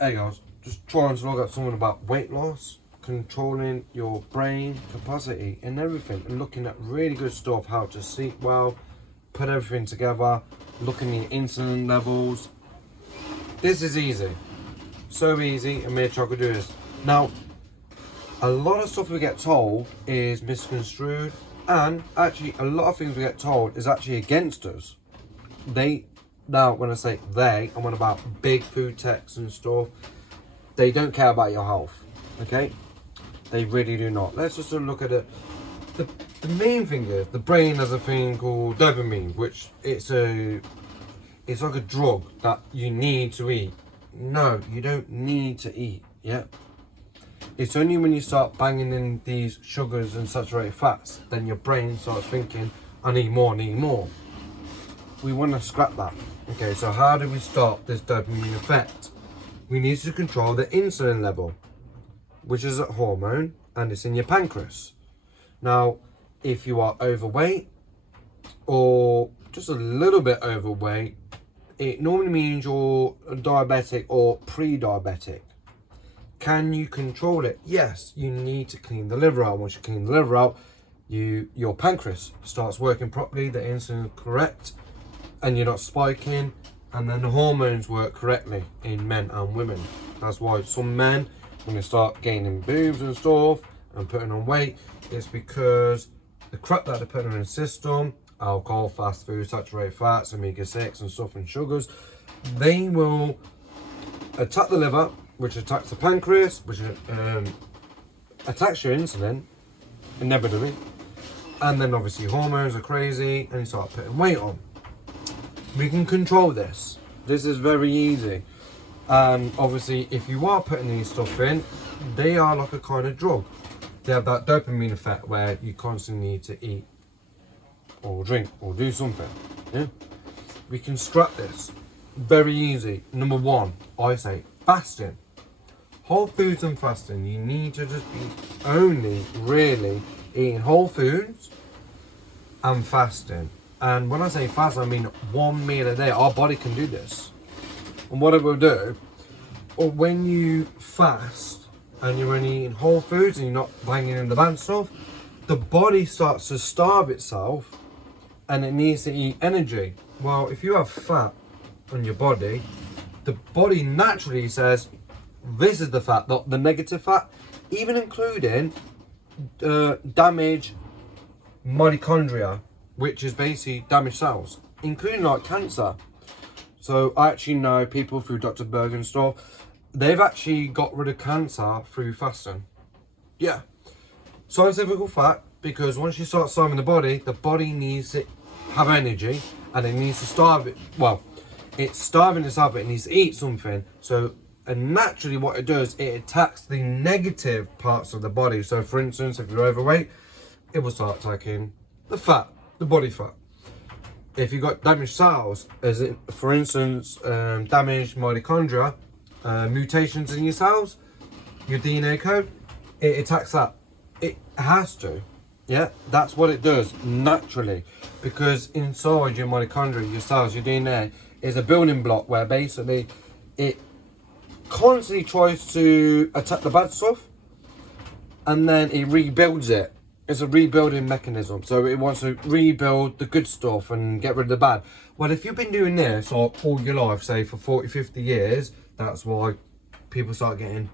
Hey guys, just trying to look at something about weight loss, controlling your brain capacity and everything, and looking at really good stuff, how to sleep well, put everything together, looking at insulin levels. This is easy, so easy, and me try to do this. Now, a lot of stuff we get told is misconstrued, and actually a lot of things we get told is actually against us. Now, when I say they, I'm on about big food techs and stuff. They don't care about your health, okay? They really do not. Let's just look at it. The main thing is the brain has a thing called dopamine, which it's like a drug that you need to eat. No, you don't need to eat. Yeah. It's only when you start banging in these sugars and saturated fats, then your brain starts thinking, I need more, need more. We want to scrap that. Okay, so how do we stop this dopamine effect? We need to control the insulin level, which is a hormone, and it's in your pancreas. Now, if you are overweight or just a little bit overweight, it normally means you're diabetic or pre-diabetic. Can you control it? Yes, you need to clean the liver out. Once you clean the liver out, your pancreas starts working properly, the insulin is correct, and you're not spiking, and then the hormones work correctly in men and women. That's why some men, when they start gaining boobs and stuff and putting on weight, it's because the crap that they're putting in the system, alcohol, fast food, saturated fats, omega-6 and stuff, and sugars, they will attack the liver, which attacks the pancreas, which attacks your insulin inevitably, and then obviously hormones are crazy and you start putting weight on. We can control this. This is very easy. And obviously, if you are putting these stuff in, they are like a kind of drug. They have that dopamine effect where you constantly need to eat or drink or do something. Yeah? We can scrap this. Very easy. Number one, I say fasting. Whole foods and fasting. You need to just be only really eating whole foods and fasting. And when I say fast, I mean 1 meal a day. Our body can do this. And what it will do, or when you fast and you're only eating whole foods and you're not banging in the bad stuff, the body starts to starve itself and it needs to eat energy. Well, if you have fat on your body, the body naturally says, this is the fat, not the negative fat, even including damaged mitochondria, which is basically damaged cells, including like cancer. So I actually know people through Dr. Berg and stuff, they've actually got rid of cancer through fasting. Yeah, scientific fact, because once you start starving the body needs to have energy and it needs to starve it. Well, it's starving itself, but it needs to eat something. So, and naturally what it does, it attacks the negative parts of the body. So for instance, if you're overweight, it will start attacking the fat, the body fat. If you've got damaged cells, as it, for instance, damaged mitochondria, mutations in your cells, your DNA code, it attacks that. It has to. Yeah, that's what it does naturally, because inside your mitochondria, your cells, your DNA is a building block where basically it constantly tries to attack the bad stuff and then it rebuilds it. It's a rebuilding mechanism. So it wants to rebuild the good stuff and get rid of the bad. Well, if you've been doing this all your life, say for 40, 50 years, that's why people start getting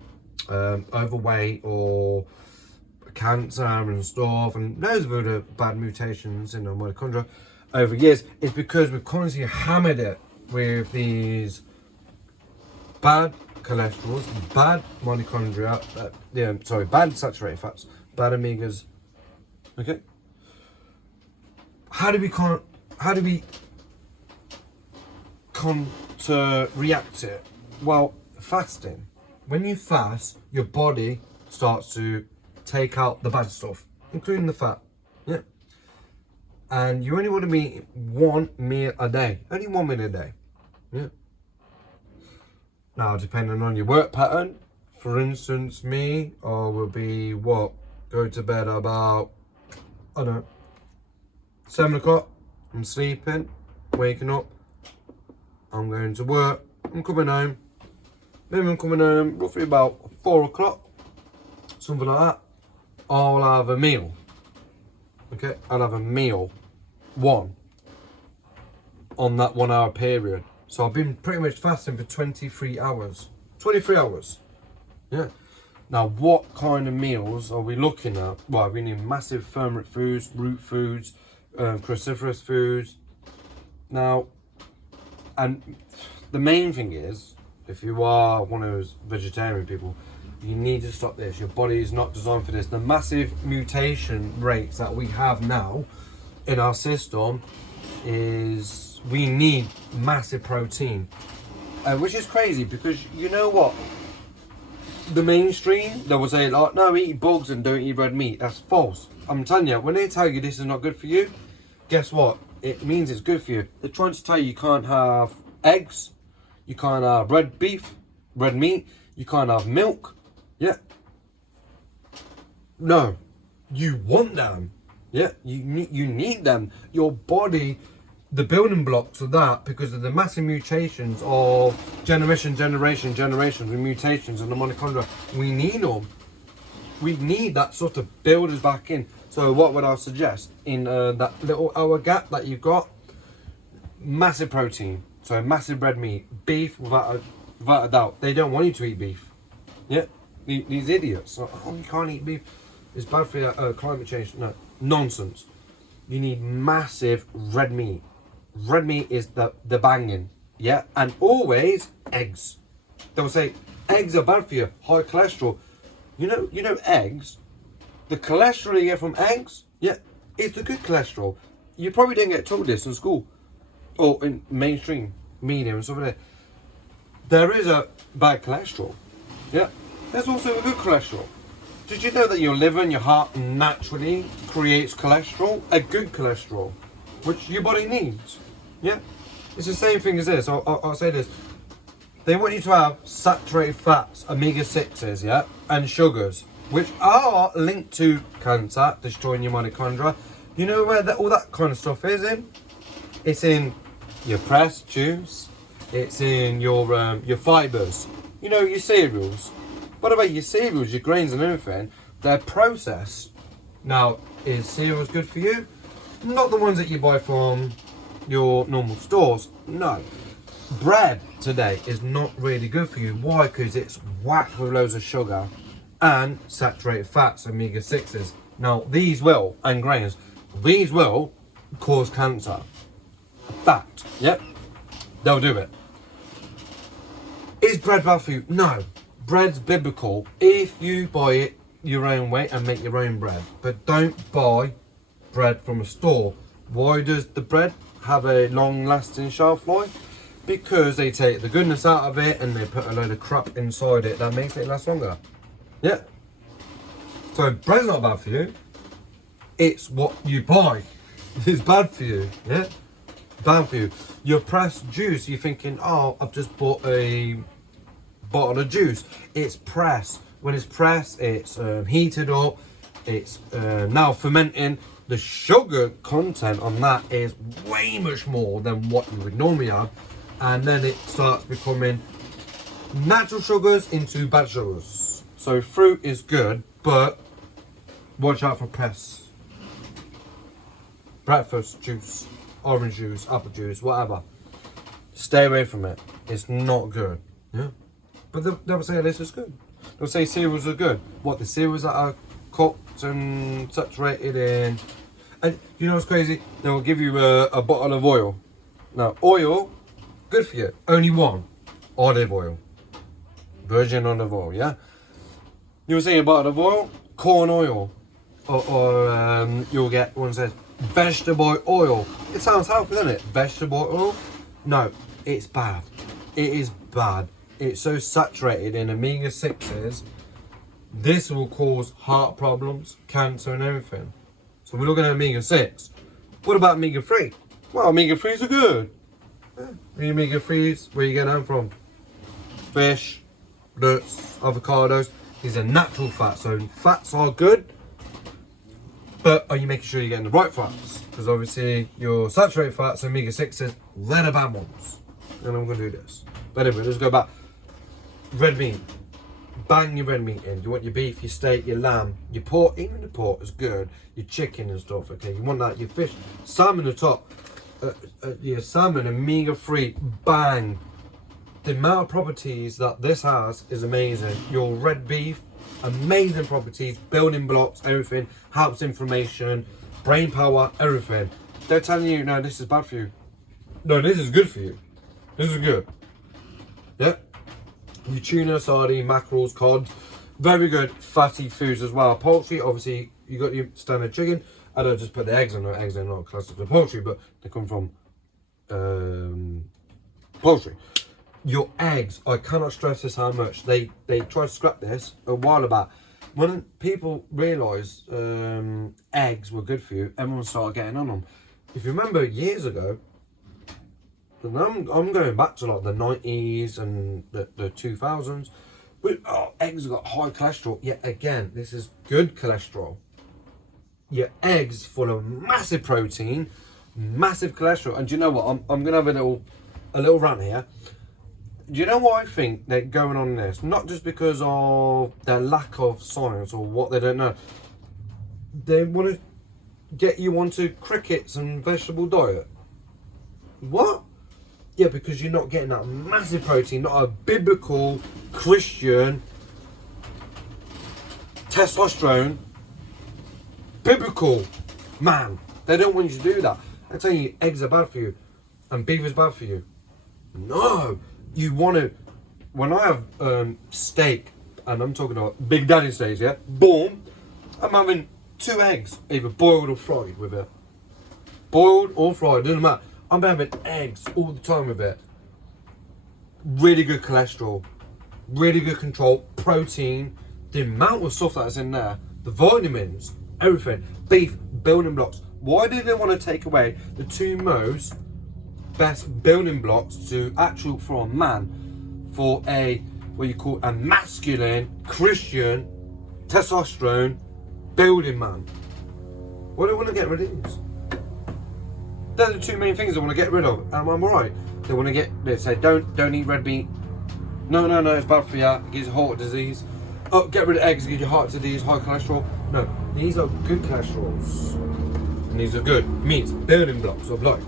overweight or cancer and stuff, and loads of other bad mutations in the mitochondria over years. It's because we've constantly hammered it with these bad cholesterols, bad mitochondria, bad saturated fats, bad omegas. Okay. How do we react to it? Well, fasting. When you fast, your body starts to take out the bad stuff, including the fat. Yeah. And you only want to eat 1 meal a day. Only 1 meal a day. Yeah. Now, depending on your work pattern, for instance, me, I will be go to bed about, I don't know, 7 o'clock, I'm sleeping, waking up, I'm going to work, I'm coming home, maybe I'm coming home roughly about 4 o'clock, something like that. I'll have a meal. Okay, I'll have a meal, one, on that 1 hour period. So I've been pretty much fasting for 23 hours. 23 hours. Yeah. Now, what kind of meals are we looking at? Well, we need massive ferment foods, root foods, cruciferous foods. Now, and the main thing is, if you are one of those vegetarian people, you need to stop this. Your body is not designed for this. The massive mutation rates that we have now in our system is we need massive protein, which is crazy because you know what? The mainstream, they will say, like, no, eat bugs and don't eat red meat. That's false. I'm telling you, when they tell you this is not good for you, guess what? It means it's good for you. They're trying to tell you can't have eggs, you can't have red beef, red meat, you can't have milk. Yeah. No, you want them. Yeah, you need them. Your body, the building blocks of that, because of the massive mutations of generations with mutations in the mitochondria, we need them. We need that sort of builders back in. So what would I suggest? In that little hour gap that you've got, massive protein. So massive red meat, beef without a doubt. They don't want you to eat beef. Yeah, these idiots. Oh, you can't eat beef. It's bad for your climate change. No, nonsense. You need massive red meat. Red meat is the banging. Yeah, and always eggs. They'll say eggs are bad for you, high cholesterol. You know eggs. The cholesterol you get from eggs, yeah, it's the good cholesterol. You probably didn't get told this in school or in mainstream media and stuff like that. There is a bad cholesterol. Yeah, there's also a good cholesterol. Did you know that your liver and your heart naturally creates cholesterol, a good cholesterol, which your body needs? Yeah, it's the same thing as this. I'll say this. They want you to have saturated fats, omega-6s, yeah, and sugars, which are linked to cancer, destroying your mitochondria. You know where all that kind of stuff is in? It's in your pressed juice. It's in your fibres. You know, your cereals. By the way, your cereals, your grains and everything, they're processed. Now, is cereals good for you? Not the ones that you buy from your normal stores. No. Bread today is not really good for you. Why? Because it's whacked with loads of sugar and saturated fats, omega-6s. Now, these will, and grains, these will cause cancer. Fact. Yep. They'll do it. Is bread bad for you? No. Bread's biblical if you buy it your own way and make your own bread. But don't buy bread from a store. Why does the bread have a long-lasting shelf life? Because they take the goodness out of it and they put a load of crap inside it that makes it last longer. Yeah. So bread's not bad for you. It's what you buy. It's bad for you. Yeah. Bad for you. Your pressed juice, you're thinking, oh, I've just bought a bottle of juice. It's pressed. When it's pressed, it's heated up. It's now fermenting. The sugar content on that is way much more than what you would normally have. And then it starts becoming natural sugars into bad sugars. So fruit is good, but watch out for press. Breakfast juice, orange juice, apple juice, whatever. Stay away from it. It's not good. Yeah. But they'll say this is good. They'll say cereals are good. What, the cereals that are cooked and saturated in. And you know what's crazy? They'll give you a bottle of oil. Now, oil, good for you. Only one. Olive oil. Virgin olive oil, yeah? You'll see a bottle of oil, corn oil. Or you'll get one that says vegetable oil. It sounds healthy, doesn't it? Vegetable oil? No, it's bad. It is bad. It's so saturated in omega-6s. This will cause heart problems, cancer and everything. So we're looking at omega-6. What about omega-3? Well, omega-3s are good. Yeah. The omega-3s, where you get them from? Fish, nuts, avocados. These are natural fats. So fats are good. But are you making sure you're getting the right fats? Because obviously your saturated fats, omega-6s, they're the bad ones. And I'm going to do this. But anyway, let's go back. red meat. Bang your red meat in. You want your beef, your steak, your lamb, your pork. Even the pork is good. Your chicken and stuff. Okay, you want that. Your fish, salmon at the top. Your salmon, omega-3. Bang. The amount of properties that this has is amazing. Your red beef, amazing properties, building blocks, everything. Helps inflammation, brain power, everything. They're telling you, no, this is bad for you. No, this is good for you. This is good. Yeah. Your tuna, sardine, mackerels, cod, very good fatty foods as well. Poultry, obviously, you got your standard chicken. I don't just put the eggs on there. Eggs are not classed as poultry, but they come from poultry. Your eggs, I cannot stress this how much. They tried to scrap this a while back. When people realised eggs were good for you, everyone started getting on them. If you remember years ago, and I'm going back to like the 90s and the 2000s. Eggs have got high cholesterol. Yet again, this is good cholesterol. Your eggs full of massive protein, massive cholesterol. And do you know what? I'm gonna have a little rant here. Do you know what I think they're going on in this? Not just because of their lack of science or what they don't know. They want to get you onto crickets and vegetable diet. What? Yeah, because you're not getting that massive protein, not a biblical Christian testosterone, biblical man. They don't want you to do that. They're telling you eggs are bad for you and beef is bad for you. No, you want to. When I have steak, and I'm talking about Big Daddy steaks, yeah, boom, I'm having 2 eggs, either boiled or fried with it. Boiled or fried, doesn't matter. I'm having eggs all the time with it. Really good cholesterol, really good control, protein, the amount of stuff that's in there, the vitamins, everything. Beef, building blocks. Why do they want to take away the 2 most best building blocks to actual for a man, for a what you call a masculine Christian testosterone building man? Why do they want to get rid of these? They're the 2 main things they want to get rid of. Am I right? They want to they say don't eat red meat. No, it's bad for you. It gives you heart disease. Oh, get rid of eggs, it gives you heart disease, high cholesterol. No, these are good cholesterols. And these are good meats, building blocks of life.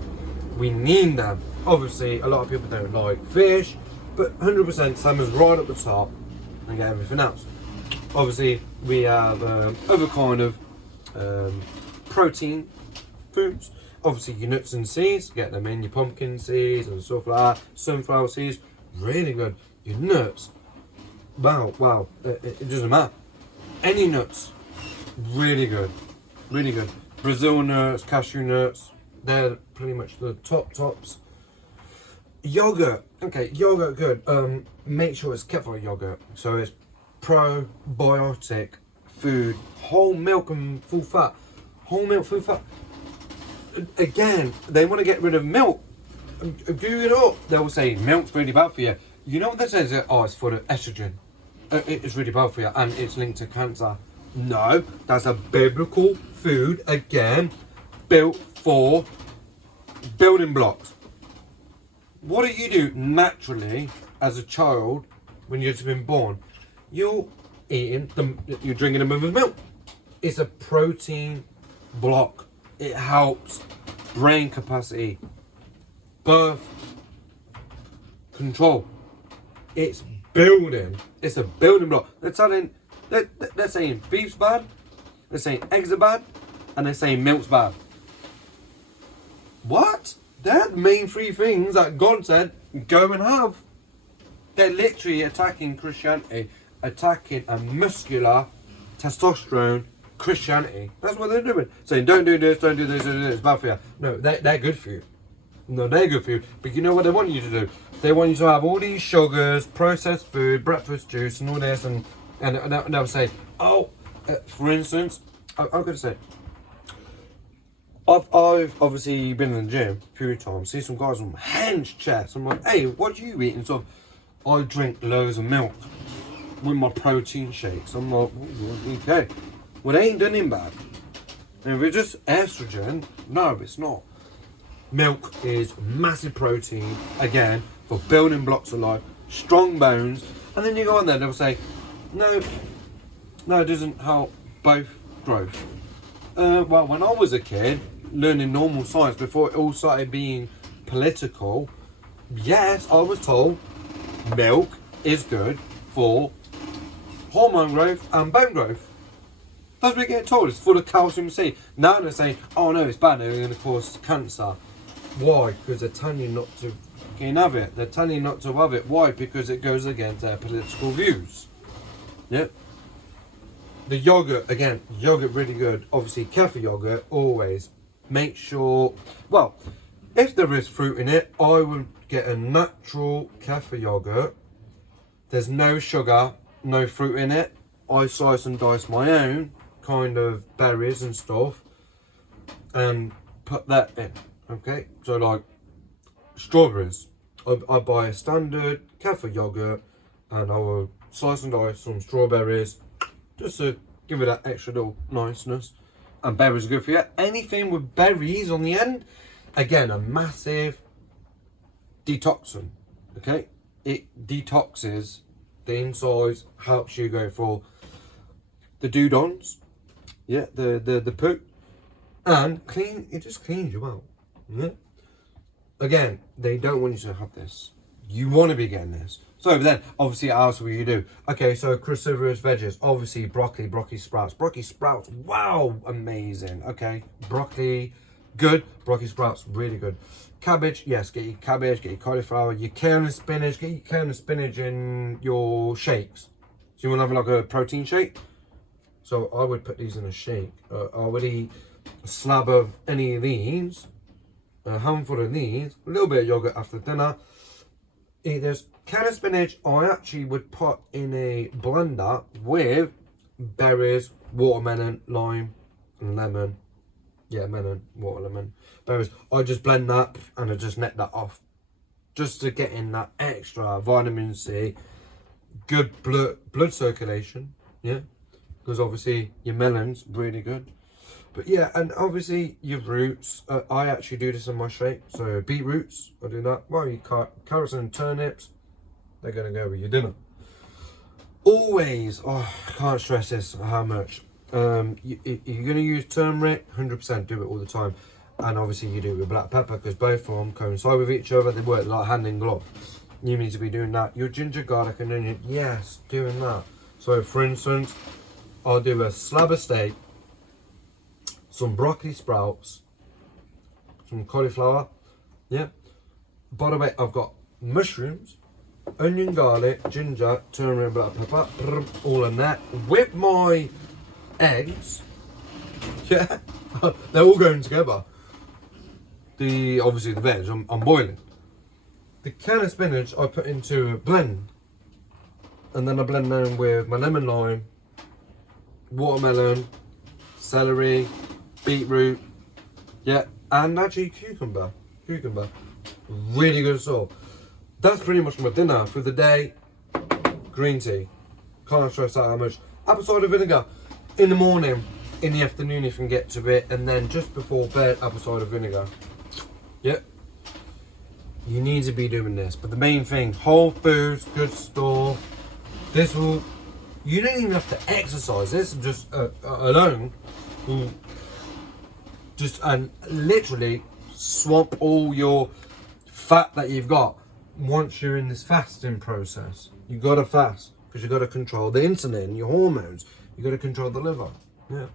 We need them. Obviously, a lot of people don't like fish, but 100% salmon's right at the top and get everything else. Obviously, we have other kind of protein foods. Obviously, your nuts and seeds, get them in, your pumpkin seeds and stuff like that. Sunflower seeds, really good. Your nuts, wow, it doesn't matter. Any nuts, really good. Brazil nuts, cashew nuts, they're pretty much the tops. Yogurt, okay, yogurt good. Make sure it's kefir yogurt, so it's probiotic food, whole milk and full fat. Again, they want to get rid of milk. Do it up. They will say milk's really bad for you. You know what they say? Oh, it's full of estrogen. It's really bad for you and it's linked to cancer. No, that's a biblical food, again, built for building blocks. What do you do naturally as a child when you've just been born? You're drinking a mother's milk. It's a protein block. It helps brain capacity, birth control. It's building. It's a building block. They're saying beef's bad, they're saying eggs are bad, and they're saying milk's bad. What? They're the main 3 things that God said go and have. They're literally attacking Christianity, attacking a muscular testosterone Christianity. That's what they're doing. Saying don't do this, it's bad for you. No, they're good for you. No, they're good for you. But you know what they want you to do? They want you to have all these sugars, processed food, breakfast juice and all this and they'll say, for instance, I'm going to say, I've obviously been in the gym a few times, see some guys on hench chest. I'm like, hey, what do you eat? And so I drink loads of milk with my protein shakes. I'm like, okay. Well, they ain't done him bad. And if it's just estrogen, no, it's not. Milk is massive protein, again, for building blocks of life, strong bones, And then you go on there, they'll say, no, it doesn't help both growth. Well, when I was a kid, learning normal science before it all started being political, yes, I was told milk is good for hormone growth and bone growth. That's what we get told. It's full of calcium C. Now they're saying, oh no, it's bad, it's going to cause cancer. Why? Because they're telling you not to have it. They're telling you not to have it. Why? Because it goes against their political views. Yep. The yogurt, again, yogurt really good. Obviously, kefir yogurt, always. Make sure, well, if there is fruit in it, I would get a natural kefir yogurt. There's no sugar, no fruit in it. I slice and dice my own kind of berries and stuff and put that in. Okay, so like strawberries. I buy a standard kefir yogurt and I will slice and dice some strawberries just to give it that extra little niceness. And berries are good for you. Anything with berries on the end, again, a massive detoxin. Okay, it detoxes the insides, helps you go for the dudons, yeah, the poo, and it just cleans you out. Yeah. Again, they don't want you to have this. You want to be getting this. So then, obviously, what else will you do? Okay, so cruciferous veggies. Obviously, broccoli sprouts. Broccoli sprouts, wow, amazing. Okay, broccoli, good. Broccoli sprouts, really good. Cabbage, yes, get your cabbage, get your cauliflower, your kale and spinach. Get your kale and spinach in your shakes. So you want to have like a protein shake? So I would put these in a shake. I would eat a slab of any of these, a handful of these, a little bit of yogurt after dinner. Eat this. Kale and spinach, I actually would put in a blender with berries, watermelon, lime, and lemon. Yeah, melon, watermelon, berries. I just blend that and I just net that off. Just to get in that extra vitamin C. Good blood circulation, yeah. Because obviously your melon's really good. But yeah, and obviously your roots. I actually do this in my shake. So beetroots, I do that. Well, you carrots and turnips, they're going to go with your dinner. Always, I can't stress this how much. You're going to use turmeric, 100% do it all the time. And obviously you do it with black pepper because both of them coincide with each other. They work like hand in glove. You need to be doing that. Your ginger, garlic and onion, yes, doing that. So for instance, I'll do a slab of steak, some broccoli sprouts, some cauliflower, yeah. By the way, I've got mushrooms, onion, garlic, ginger, turmeric, black pepper, all in that with my eggs. Yeah, they're all going together. Obviously the veg I'm boiling. The can of spinach I put into a blend, and then I blend them with my lemon, lime, watermelon, celery, beetroot, yeah, and actually cucumber. Really good sauce. That's pretty much my dinner for the day. Green tea. Can't stress out how much. Apple cider vinegar in the morning, in the afternoon if you can get to it, and then just before bed, apple cider vinegar. Yep. You need to be doing this, but the main thing, whole foods, good stuff. This will. You don't even have to exercise. This just alone will just and literally swamp all your fat that you've got once you're in this fasting process. You gotta fast because you gotta control the insulin, your hormones. You gotta control the liver. Yeah.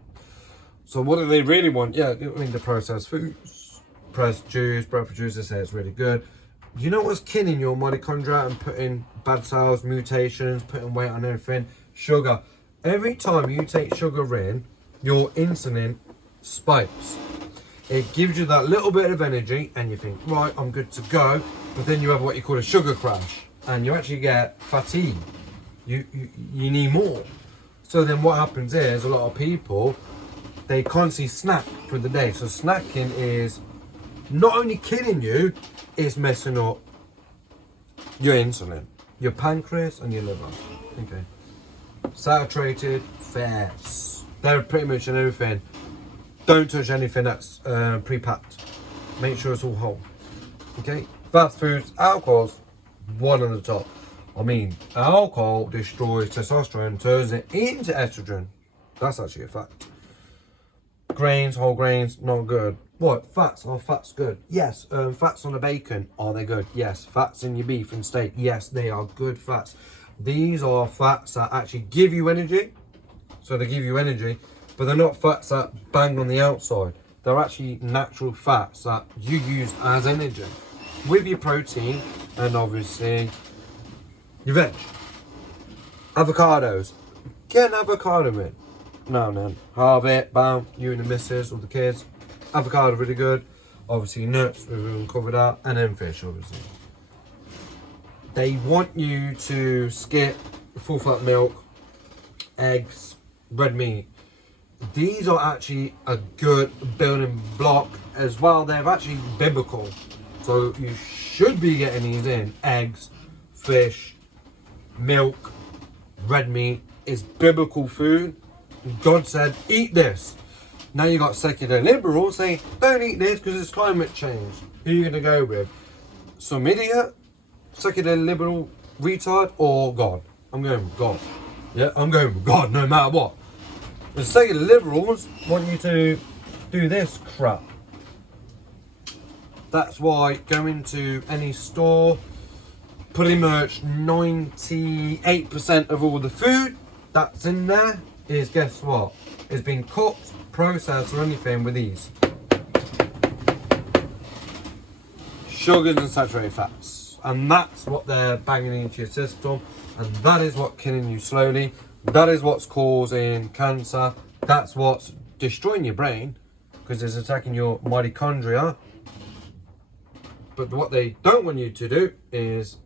So what do they really want? Yeah, I mean the processed foods, pressed juice, breakfast juice. They say it's really good. You know what's killing your mitochondria and putting bad cells, mutations, putting weight on everything? Sugar. Every time you take sugar in, your insulin spikes. It gives you that little bit of energy and you think, right, I'm good to go. But then you have what you call a sugar crash and you actually get fatigue. You need more. So then what happens is a lot of people, they constantly snack through the day. So snacking is not only killing you, it's messing up your insulin, your pancreas and your liver. Okay. Saturated fats. They're pretty much in everything. Don't touch anything that's pre-packed. Make sure it's all whole. Okay. Fast foods, alcohols, one on the top. I mean, alcohol destroys testosterone, turns it into estrogen. That's actually a fact. Grains, whole grains, not good. What? Fats? Are fats good? Yes. Fats on the bacon, are they good? Yes. Fats in your beef and steak, yes, they are good fats. These are fats that actually give you energy. So they give you energy, but they're not fats that bang on the outside. They're actually natural fats that you use as energy. With your protein and obviously your veg. Avocados. Get an avocado in. No. Halve it, bam, you and the missus or the kids. Avocado really good. Obviously nuts, we've covered that. And then fish, obviously. They want you to skip full fat milk, eggs, red meat. These are actually a good building block as well. They're actually biblical. So you should be getting these in. Eggs, fish, milk, red meat is biblical food. God said, eat this. Now you got secular liberals saying, don't eat this because it's climate change. Who are you going to go with? Some idiot, secular liberal retard, or God? I'm going with God. Yeah, I'm going with God no matter what. The secular liberals want you to do this crap. That's why going to any store, pretty much 98% of all the food that's in there is, guess what? Is being cooked, processed or anything with these. Sugars and saturated fats. And that's what they're banging into your system. And that is what's killing you slowly. That is what's causing cancer. That's what's destroying your brain because it's attacking your mitochondria. But what they don't want you to do is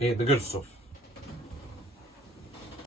eat the good stuff.